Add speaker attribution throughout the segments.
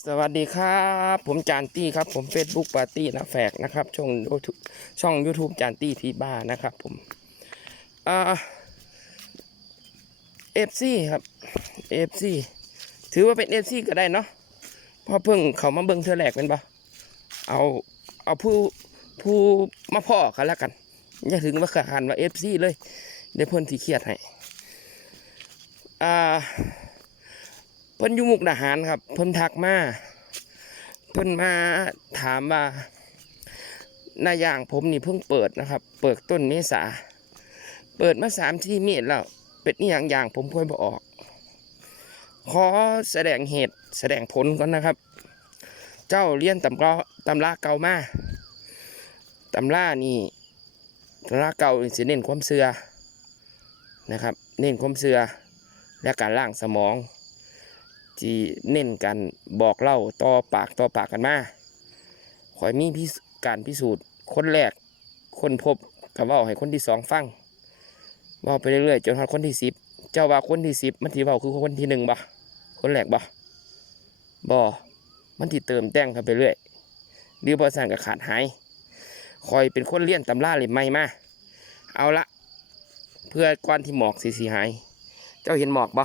Speaker 1: สวัสดีครับ ผมจานตี้ครับ ผม Facebook ปาร์ตี้นะแฝกนะครับ ช่องช่อง YouTube จานตี้ที่บ้านนะครับผมอ่าเอฟซีครับเอฟซีถือว่าเป็นเอฟซีก็ได้เนาะเพราะเพิ่งเขามาเบิ่งเธอแรกเป็นปะเอาเอาผู้ผู้มาพ่อกันแล้วกันอย่าถึงว่าขาหันว่าเอฟซีเลยเดี๋ยวเพิ่นที่เครียดให้อ่า พิ่นอยู่มุกดาหารครับ เพิ่นทักมาเพิ่นมาถามว่าหน้าอย่างผมนี่เพิ่งเปิดนะครับ เปิดต้นเมษา เปิดมาสามที่เมตรแล้ว เป็นอหย่างอย่างผมค่อยบอออก ขอแสดงเหตุแสดงผลก่อนนะครับ เจ้าเรียนตำราตำราเก่ามาตำรานี่ตำราเก่าสิเน้นความเสือนะครับ เน้นความเสือและการล่างสมอง ที่เน้นกันบอกเล่าต่อปากต่อปากกันมาขอยมีพิการพิสูจน์คนแรกคนพบกับว่าให้คนที่สองฟังว่าไปเรื่อยๆจนถึงคนที่สิบเจ้าว่าคนที่สิบมันที่เว่าคือคนที่หนึ่งบ่คนแรกบ่บ่มันที่เติมแต่งเข้าไปเรื่อยหรือบริษัทกับขาดหายคอยเป็นคนเลี้ยนตำราเลยไม่มาเอาละเพื่อก่อนที่หมอกสีสีหาย เจ้าเห็นหมอกบ่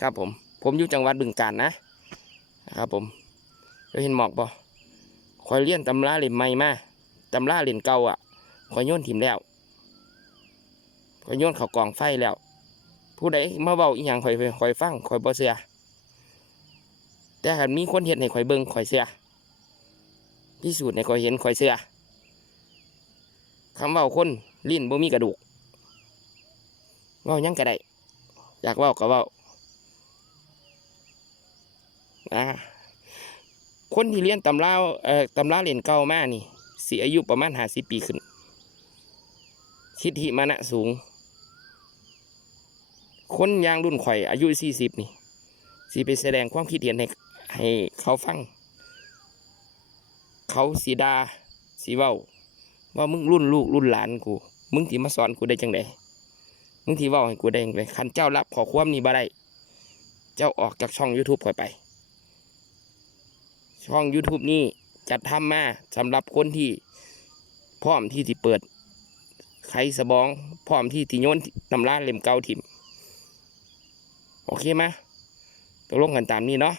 Speaker 1: ครับผม ผมอยู่จังหวัดบึงกาฬนะนะครับผมเคยเห็นหมอกบ่คอยเลี้ยนตำราเล่มใหม่มาตำราเล่มเก่าอะคอยโยนถิ่มแล้วคอยโยนเขากองไฟแล้ว ผู้ใดมาเบาอีหยังคอยคอยฟังคอยบ่เสือแต่หากมีคนเห็นให้คอยเบิ่งคอยเสือพิสูจน์ให้คอยเห็นคอยเสือคำเว้าคนลิ้นบ่มีกระดูกเว้ายังก็ได้อยากเว้าก็เว้า นะคนที่เรียนตำราเอ่อตำราเรียนเก่ามานี่สิอายุประมาณห้าสิบปีขึ้น ทิฏฐิมานะสูง คนยางรุ่นข่อย อายุสี่สิบนี่สิไปแสดงความคิดเห็นให้ให้เขาฟัง เขาสีดาสีเว้า ว่ามึงรุ่นลูกรุ่นหลานกู มึงที่มาสอนกูได้จังไดมึงที่เว้าให้กูได้จังไดคันเจ้ารับขอความนี้บ่ได้ เจ้าออกจากช่อง YouTube ข่อยไป ช่อง YouTube นี้จัดทำมาสำหรับคนที่พร้อมที่ที่เปิดไขสบองพร้อมที่ที่โยนนำร้านเล่มเก่าถิ่มโอเคไหมตกลงกันตามนี้เนาะ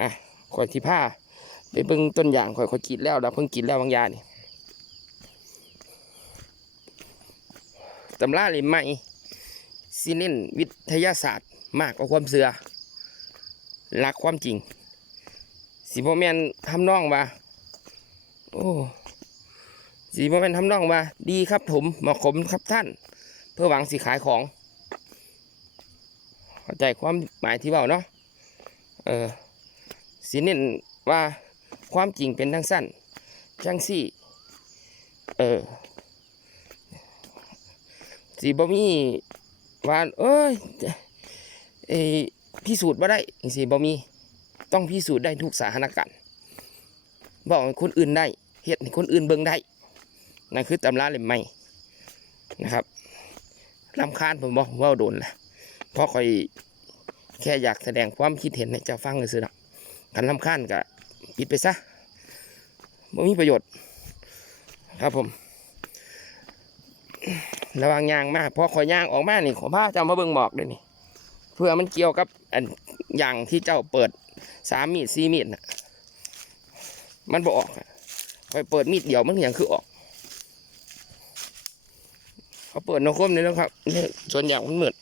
Speaker 1: อะข่อยที่ผ้าไปเบิ่งต้นอย่างข่อยข่อยกินแล้วแล้วเพิ่งกินแล้วบางยานี่ตำราเล่มใหม่ซีเน้นวิทยาศาสตร์มากกว่าความเสือรักความจริง สีโมแมนทำน่องว่าโอ้สีโมแมนทำน่องว่าดีครับผมเหมาะสมครับท่าน เพื่อหวังสีขายของ เข้าใจความหมายที่เบาเนาะเออสีเน้นว่าความจริงเป็นทั้งสั้นจังสี่ เออสีบ่มีว่าเอ้ยเออพิสูจน์ว่าได้สิบ่มี ต้องพิสูจน์ได้ทุกสถานการณ์บอกคนอื่นได้เฮ็ดให้คนอื่นเบิ่งได้นั่นคือตำราเล่มใหม่นะครับลำคาญผมบอกว่าโดนแหละเพราะคอยแค่อยากแสดงความคิดเห็นให้เจ้าฟังเลยสินะกันลำคาญก็ปิดไปซะไม่มีประโยชน์ครับผม ระวังยางมากเพราะขอยยางออกมานี่ขอผ้าจ้ามาเบิ่งหมอกด้วยนี่ เพื่อมันเกี่ยวกับอันอย่างที่เจ้าเปิด สามมีดสี่มีดน่ะมันบออกคอยเปิดมีดเดี่ยวมันอย่างคือออกเขาเปิดนกคมนี่แล้วครับนี่ส่วนอย่างมันเหมือน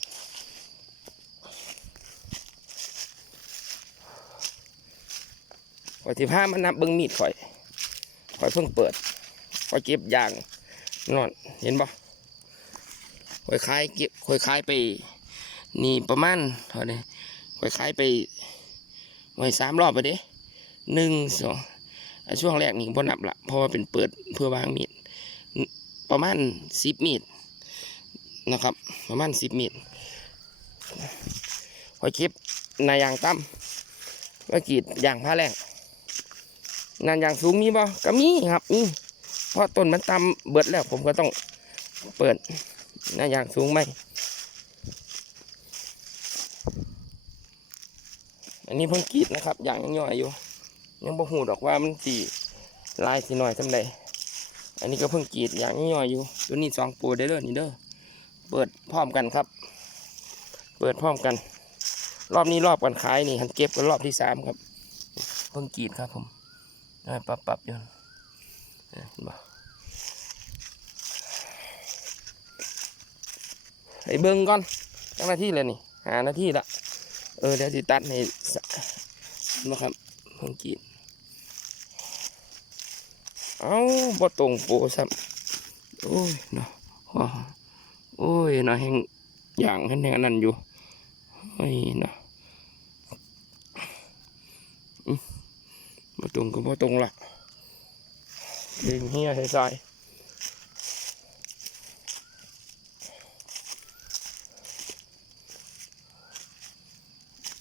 Speaker 1: ข่อยที่ผ้ามันนับเบิ้งมีดข่อยข่อยเพิ่งเปิดข่อยเก็บยางนอนเห็นปะข่อยคลายเก็บข่อยคลายไป นี่ประมาณเท่าไหร่ค่อยขายไป ไว้สามรอบไปเด้หนึ่งสองช่วงแรกนี่บ่นับละเพราะว่าเป็นเปิดเพื่อวางมีดประมาณสิบมีดนะครับ ประมาณสิบมีดคอยคลิปนายยางตั้มก็กรีดยางผ้าแรงนานยางสูงมีบ่ก็มีครับมีเพราะต้นมันต่ำเบิดแล้วผมก็ต้องเปิดนายยางสูงไหม นนนี้เพิ่งกรีดนะครับอย่างย่อยอยู่ ยังบ่หูดอกว่ามันสีลายสีหน่อยทำใดอันนี้ก็เพิ่งกรีดอย่างย่อยอยู่ตัวนี้สองปูได้เลยนี่เด้อเปิดพร้อมกันครับ เปิดพร้อมกัน รอบนี้รอบกันขายนี่หันเก็บกันรอบที่สามครับ เพิ่งกรีดครับผมได้ปรับปรับอยู่เห็นไอ้เบิ้งก่อนจังนาที่เลยนี่หานาที่ละ ออเดี๋ยวสิตัดให้สนะครับเพิ่งกรีดเอาบ่ตรงโปรซ้ำโอ้ยเนาะโอ้ยเนาะแห่งอย่างแห่งนั้นอยู่โอ้ยเนาะบ่ตรงก็บ่ตรงละเดินเฮียใส่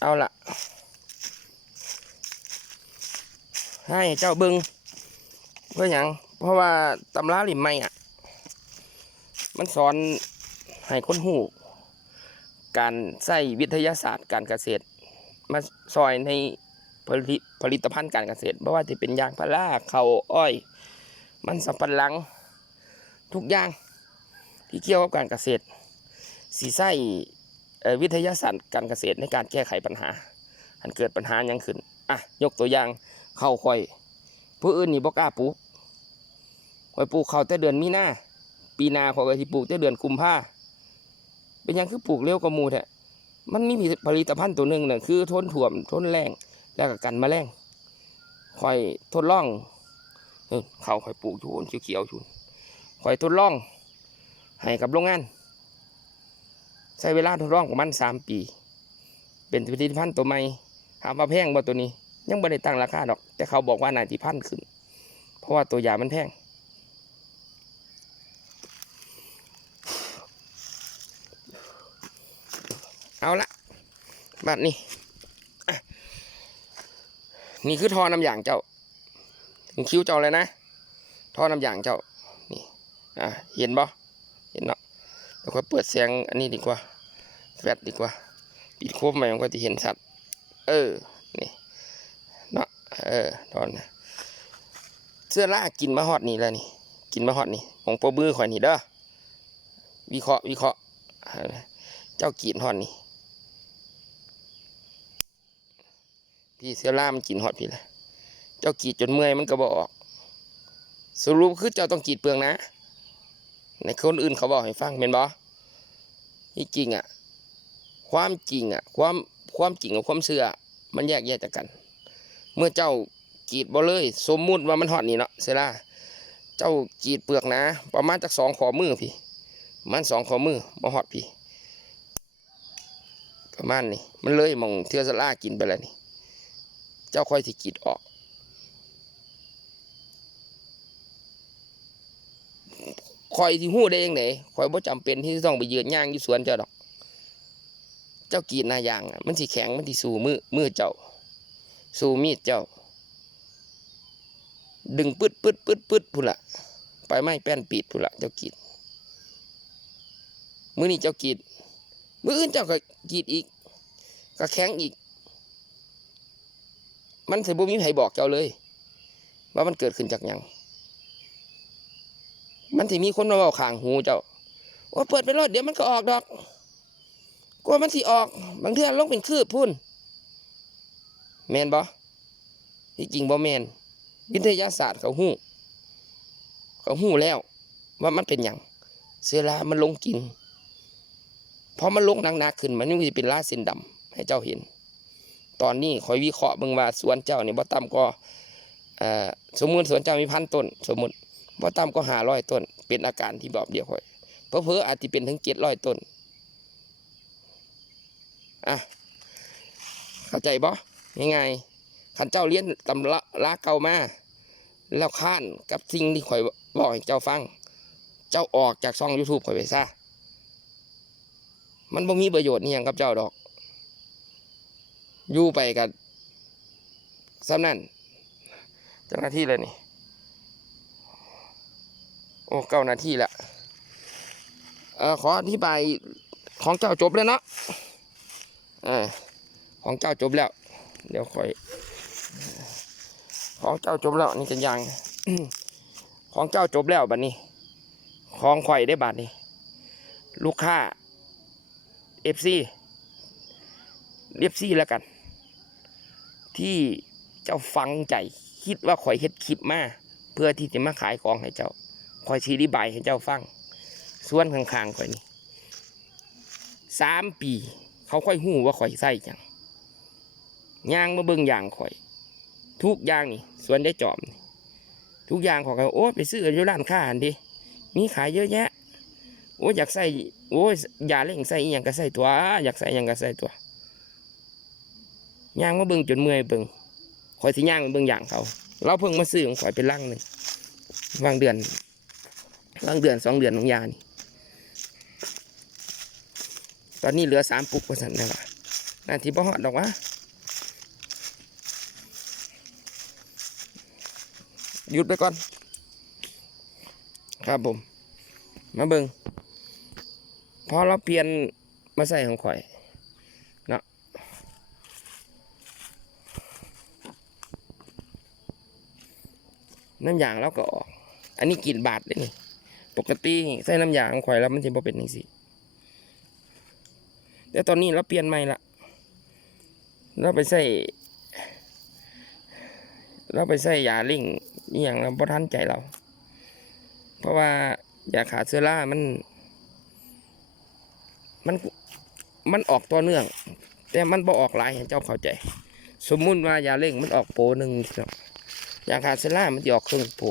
Speaker 1: เอาละให้เจ้าบิงเพื่อหยังเพราะว่าตำราหลิมไม่อะ มันสอนให้คนหูการใส่วิทยาศาสตร์การเกษตร มาซอยในผลิตผลิตภัณฑ์การเกษตรไม่ว่าจะเป็นยางพาราเขาอ้อย มันสับปะหลัง ทุกอย่างที่เกี่ยวกับการเกษตรสีใส่เอ่อ วิทยาศาสตร์การเกษตรในการแก้ไขปัญหาอันเกิดปัญหายังขึ้นอะยกตัวอย่างเข้าวค่อย ผู้อื่นนี่บ่กล้าปลูกข่อยปลูกเขาวแต่เดือนมีนาปีนาขอยก็สิปลูกแต่เดือนกุมภาเป็นยังคือปลูกเร็วกว่าหมู่แท้มันมีผลิตภัณฑ์ตัวหนึ่งน่ะคือทนถ่วมทนแรงแล้วก็กันแมลงข่อยทดลองเออเขาวข่อยปลูกอยู่อันเขียวๆอยู่ข่อยทดลองให้กับโรงงาน ใช้เวลาทดลองประมาณสามปี เป็นผลิตภัณฑ์ตัวใหม่ถามว่าแพงบ่ตัวนี้ ยังไม่ได้ตั้งราคาดอก แต่เขาบอกว่านาทีพันขึ้น เพราะว่าตัวยามันแพงเอาละบัดนี้นี่คือทอน้ำยางเจ้า ถึงคิ้วเจ้าเลยนะทอน้ำยางเจ้านี่อะเห็นบ่เห็นเนาะ แล้วก็เปิดเสียงอันนี้ดีกว่าแฟลชดีกว่าปิดโคบใหม่มันก็จะเห็นชัดเออนี่เนาะเออตอนนะเสื้อล่ากินมาฮอดนี่แล้วนี่ กินมาฮอดนี่ของโปบื้อข่อยนี่เด้อวิเคราะห์วิเคราะห์เจ้ากินฮอดนี่พี่เสื้อล่ามันกินฮอดพี่ละเจ้ากีดจนเมื่อยมันก็บออกสรุปคือเจ้าต้องกีดเปลืองนะ ในคนอื่นเขาบอกให้ฟังเป็นบอที่จริงอะ ความจริงอะ ความความจริงกับความเชื่อมันแยกแยกจากกัน เมื่อเจ้ากีดบ่เลย สมมุติว่ามันหอดนี่เนาะเซล่าเจ้ากีดเปลือกนะ ประมาณจากสองขอมือพี่มันสองขอมือมาหอดพี่ ประมาณนี้มันเลยมองเทือสลากินไปแล้วนี่ เจ้าค่อยที่กรีดออก คอยที่หู้ได้ยังไงคอยบ่จำเป็นที่ต้องไปยืนย่างอยู่สวนเจ้าดอก เจ้ากีดหน้ายางมันสิแข็งมันสิสู้มือมือเจ้า สู้มีดเจ้า ดึงปึ๊ดปึ๊ดปึ๊ดปึ๊ดพุ่นละไปไม้แป้นปีดพุ่นละเจ้ากีดมือนี้เจ้ากีดมืออื่นเจ้าก็กีดอีก ก็แข็งอีก มันสิบ่มีใครบอกเจ้าเลย ว่ามันเกิดขึ้นจากยัง มันสิมีคนมาบอกข้างหูเจ้าว่าเปิดไปรถเดี๋ยวมันก็ออกดอกกลัวมันสิออก บางเทื่อลงเป็นคืบพุ่นแมนบ่ที่จริงบ่แมนวิทยาศาสตร์เขาหู้ เขาหู้แล้ว ว่ามันเป็นอย่างเสือลามันลงกินพอมันลงหนักๆขึ้น มันยังจะเป็นลาสินดำให้เจ้าเห็น ตอนนี้คอยวิเคราะห์เบิ่งว่าสวนเจ้านี่บ่ต่ำก็สมมุติสวนเจ้ามีพันต้น สมมุติ บ่ต่ำก็หาร้อยต้น เป็นอาการที่แบบเดียวค่อยเพอเพอๆอาจจะเป็นถึงเจ็ดร้อยต้นอะเข้าใจบ่ยังไงขันเจ้าเรียนตำราลาเก่ามาแล้วข้านกับสิ่งที่ข่อยบอกให้เจ้าฟัง เจ้าออกจากช่อง YouTube ข่อยไปซะมันบ่มีประโยชน์นี่ยังกับเจ้าดอก อยู่ไปกับซ้ำนั่นเจ้าหน้าที่เลยนี่ อ้เก้านาทีละเออขออธิบายของเจ้าจบแล้วเนาะเออของเจ้าจบแล้ว เดี๋ยวค่อย ของเจ้าจบแล้วนี่กันยังของเจ้าจบแล้วบัดนี้ ของข่อยได้บัดนี้ ลูกค้าเอฟซีเรียบซีแล้วกัน ที่เจ้าฟังใจคิดว่าข่อยเฮ็ดคลิปมา เพื่อที่จะมาขายของให้เจ้า ข่อยชี้ดีบายให้เจ้าฟัง ส่วนข้างๆข่อยนี่สามปี เขาค่อยหู้ว่าข่อยใส่จังย่างมาเบิ่งอย่างข่อย ทุกอย่างนี่ส่วนได้จอมนี่ทุกอย่างของเขาโอ้ไปซื้ออยู่ร้านค้าอันดิมีขายเยอะแยะ โอ้อยากใส่โอ้ยยาเล่งใส่อย่างก็ใส่ตัว อยากใส่อย่างก็ใส่ตัวย่างมาเบิ่งจนเมื่อยเบิ่งข่อยสิย่างมาเบิ่งอย่างเขา เราเพิ่งมาซื้อของข่อยเป็นลังหนึ่งวางเดือน วางเดือนสองเดือนของยานี่ตอนนี้เหลือสามปุกปร์เซ็นต์แล้วล่ะนาทีบ่ฮอดดอกวะหยุดไปก่อน ครับผม มาเบิงพอเราเปลี่ยนมาใส่ของข่อยเนาะน้ำยางเราก็ออก อันนี้กลิ่นบาดเลยนี่ ปกติใส่น้ำยางข่อยแล้วมันจะบ่เป็นอย่งสิแต่ตอนนี้เราเปลี่ยนใหม่ละเราไปใส่เราไปใส่ยาลิงอหย่างเราบ่ทันใจเรา เพราะว่ายาขาดเชื้อรามัน มันมันออกตัวเนื่อง แต่มันบ่ออกหลายให้เจ้าเข้าใจ สมมุติว่ายาเร่งมันออกโปหนึ่งยาขาดเชื้อรามันจะออกครึ่งโปร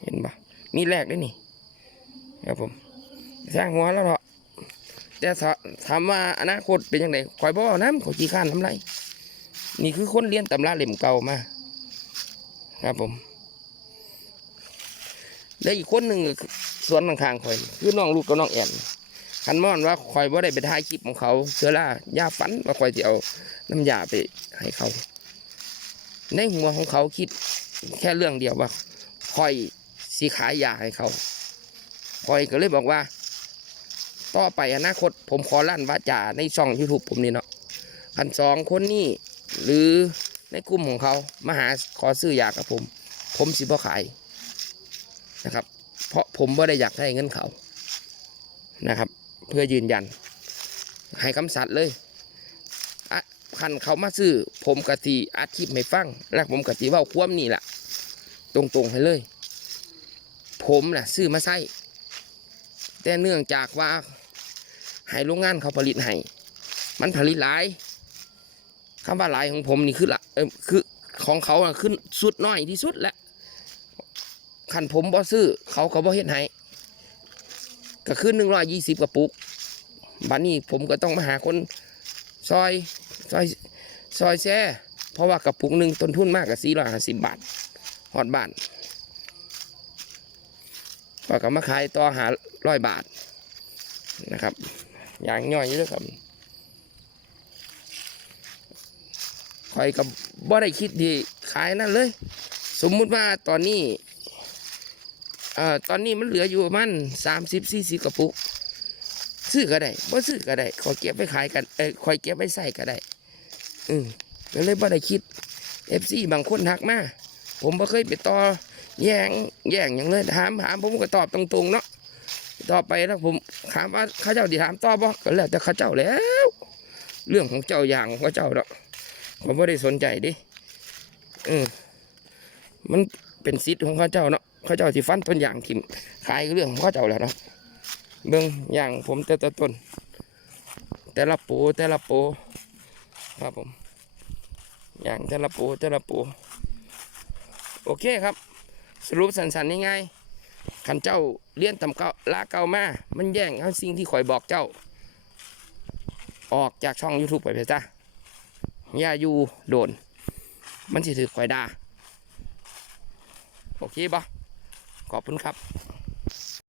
Speaker 1: เห็นปะ มีแรกด้วยนี่ครับผมสร้างหัวแล้วเถอะแต่ถามว่าอนาคตเป็นยังไงคอยบอกน้ำขอยจีข้านทำไรนี่คือคนเรียนตำราเล่มเก่ามาครับผมแล้วอีกคนหนึ่งสวนข้างๆคอย คือน้องลูกกับน้องแอนคันมอนว่าคอยว่าได้ไปถ่ายคลิปของเขาเชื้อรายาฟันว่าคอยจะเอาน้ำยาไปให้เขา ในหัวของเขาคิดแค่เรื่องเดียวว่าคอย สีขายยาให้เขาคอยก็เลยบอกว่า ต่อไปอนาคตผมขอลั่นวาจาในช่องยูทูบผมนี่เนาะคันสองคนนี้หรือในกลุ่มของเขามาหาขอซื้อยากับผม ผมสิบ่ขายนะครับ เพราะผมไม่ได้อยากได้เงินเขานะครับ เพื่อยืนยัน ให้คำสัตย์เลยอะคันเขามาซื้อ ผมกะทีอาชีพไม่ฟัง แล้วผมกะทีว่าคว่ำนี่แหละตรงๆให้เลย ผมแหละซื้อมาใส่แต่เนื่องจากว่าให้โรงงานเขาผลิตให้มันผลิตหลายคำว่าหลายของผมนี่คือละเออคือของเขาอะขึ้นสุดน้อยที่สุดแหละขันผมบ่ซื้อเขาก็บ่เฮ็ดให้ก็ขึ้นหนึ่งร้อยยี่สิบกระปุกบัดนี้ผมก็ต้องมาหาคนซอยซอยซอยแซ่เพราะว่ากระปุกหนึ่งต้นทุนมากกับสี่ร้อยห้าสิบบาทฮอดบ้า นก็ก็มาขายต่อหาร้อยบาทนะครับอย่างย่อยอยู่ด้วยครับคอยกับบ่ได้คิดที่ขายนั่นเลย สมมุติว่าตอนนี้เอ่อตอนนี้มันเหลืออยู่ประมันสามสิบสี่สิบกระปุก ซื้อก็ได้บ่ซื้อก็ได้ขอยเก็บไปขายกันเอ้คอยเก็บไปใส่ก็ได้ อืมก็เลยบ่ได้คิดเอฟซีบางคนทักมาผมบ่เคยไปต่อแยง แย่งอย่างเลยถามถามผมก็ตอบตรงๆเนาะตอบไปแล้วผมถามว่าข้าเจ้าดีถามตอบบ่ก็แล้วแต่ข้าเจ้าแล้ว เรื่องของเจ้าอย่างของเขาเจ้าเนาะผมบ่ได้สนใจดิอืมมันเป็นสิทธิ์ของเขาเจ้าเนาะเขาเจ้าสิฟันต้นอย่างทิมขายเรื่องของเขาเจ้าแล้วเนาะเบิ่งอย่างผมแต่ละต้น แต่ละปูแต่ละปูครับผม อย่างแต่ละปูแต่ละปูโอเคครับ สรุปสั้นๆง่ายๆขันเจ้าเลี้ยนตำเก่าลาเก่ามามันแย่งเอาสิ่งที่ข่อยบอกเจ้า ออกจากช่อง YouTube ไปเพจ้าอย่าอยู่โดน มันสิถือข่อยดาโอเคปะขอบคุณครับ